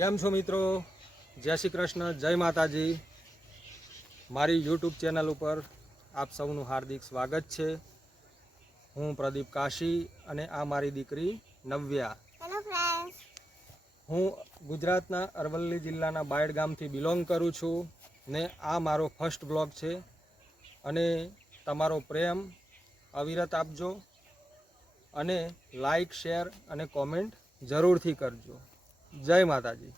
કેમ છો મિત્રો? જય શ્રી કૃષ્ણ, જય માતાજી। મારી યુટ્યુબ ચેનલ ઉપર આપ સૌનું હાર્દિક સ્વાગત છે। હું પ્રદીપ કાશી અને આ મારી દીકરી નવ્યા। Hello friends. હું ગુજરાતના અરવલ્લી જિલ્લાના બાયડ ગામથી બિલોંગ કરું છું ને આ મારો ફર્સ્ટ બ્લોગ છે અને તમારો પ્રેમ અવિરત આપજો અને લાઈક, શેર અને કોમેન્ટ જરૂરથી કરજો। જય માતાજી।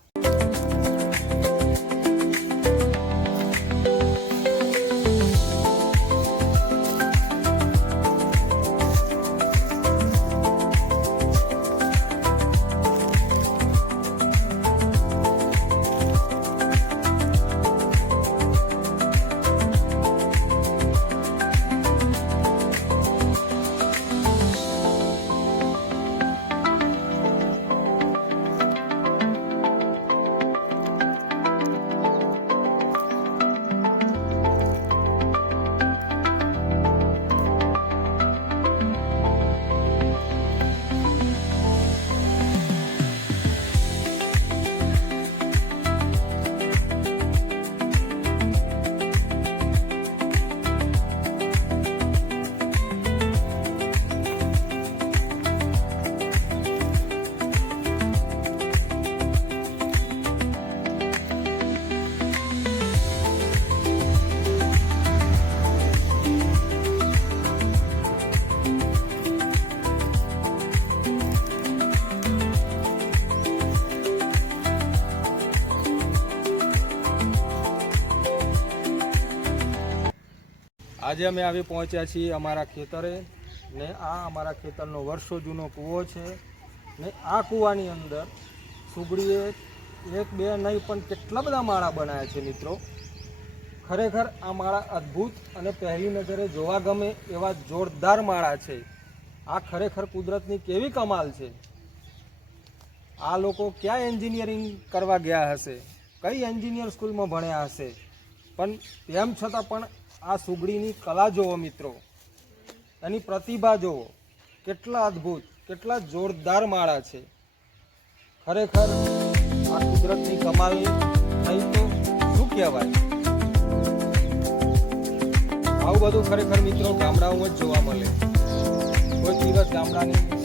આજે અમે આવી પહોંચ્યા છીએ અમારા ખેતરે ને આ અમારા ખેતરનો વર્ષો જૂનો કૂવો છે ને આ કૂવાની અંદર સુગડીએ એક બે નહીં પણ કેટલા બધા માળા બનાવ્યા છે મિત્રો। ખરેખર આ માળા અદ્ભુત અને પહેલી નજરે જોવા ગમે એવા જોરદાર માળા છે। આ ખરેખર કુદરતની કેવી કમાલ છે। આ લોકો ક્યાં એન્જિનિયરિંગ કરવા ગયા હશે, કઈ એન્જિનિયર સ્કૂલમાં ભણ્યા હશે, પણ તેમ છતાં પણ આ સુગડીની કલા જુઓ મિત્રો, એની પ્રતિભા જુઓ, કેટલા અદ્ભુત, કેટલા જોરદાર માળા છે। ખરેખર આ કુદરતની કમાલ નહીં તો શું કહેવાય। આવું બધું ખરેખર મિત્રો ગામડાઓમાં જ જોવા મળે। કોઈ દિવસ ગામડાની